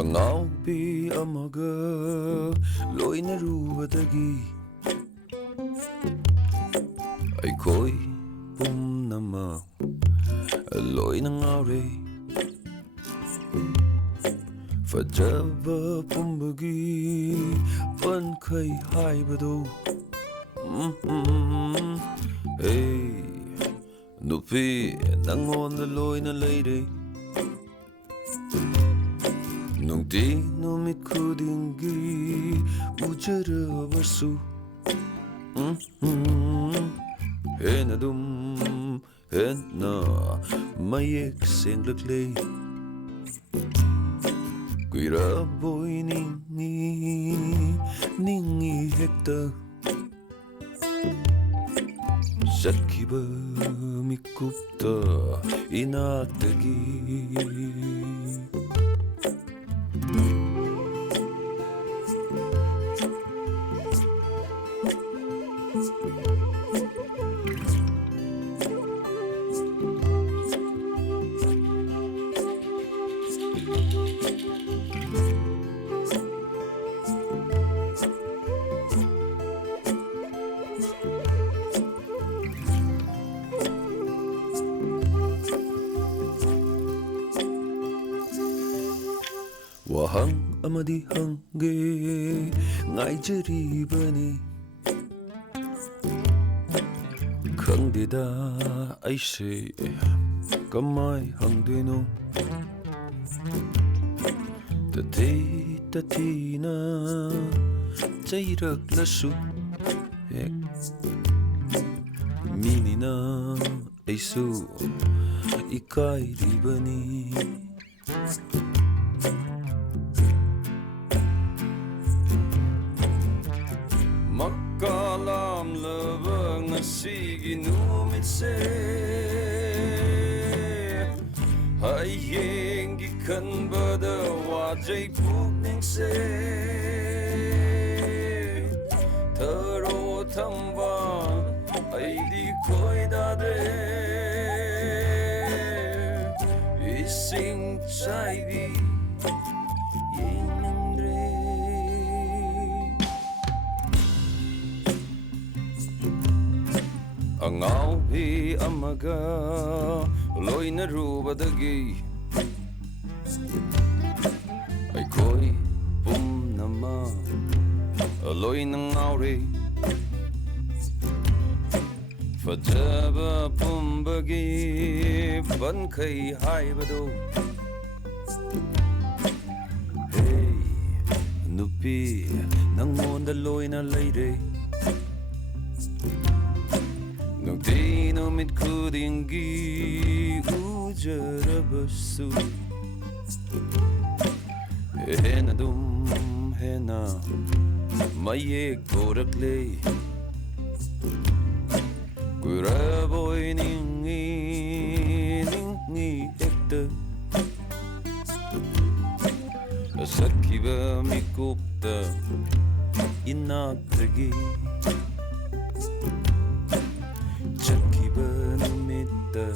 ꯑꯉꯥꯎꯕꯤ ꯑꯃꯒ ꯂꯣꯏꯅꯔꯨꯕꯗꯒꯤ ꯑꯩꯈꯣꯏ ꯄꯨꯝꯅꯃꯛ ꯂꯣꯏꯅ ꯉꯥꯎꯔꯦ ꯐꯖꯕ ꯄꯨꯝꯕꯒꯤ ꯄꯟꯈꯩ ꯍꯥꯏꯕꯗꯣ Hey 누피 낭원을 로이나 레이레 눅디 노밋 쿠딩기 우저러 벌수 해나둠 해나 마이엑 생각레 귀라 보이닝이 닝이 했다 Sakiba mikupta inatagi Wahang amadi hangge ngaijribani Khangdida aise kamai hangdeno tatina chairak lasu minina aisu ikairibani Makalam labang nasigi numitse Hayeng gikan bada wajay pugningse Taro tamba ay di ko'y dade Ising chaydi Angaubi amaga loinarubadagi Aikoi pumnama loinangauri Fajaba pumbagi bankai haibado Hey nupi nangonda loina leire Nungti numit kudingi ujara basu Hena dum hena mayek korakle Kura boy ningi ekta Sakiba mikupta inaktagi Chakiba namita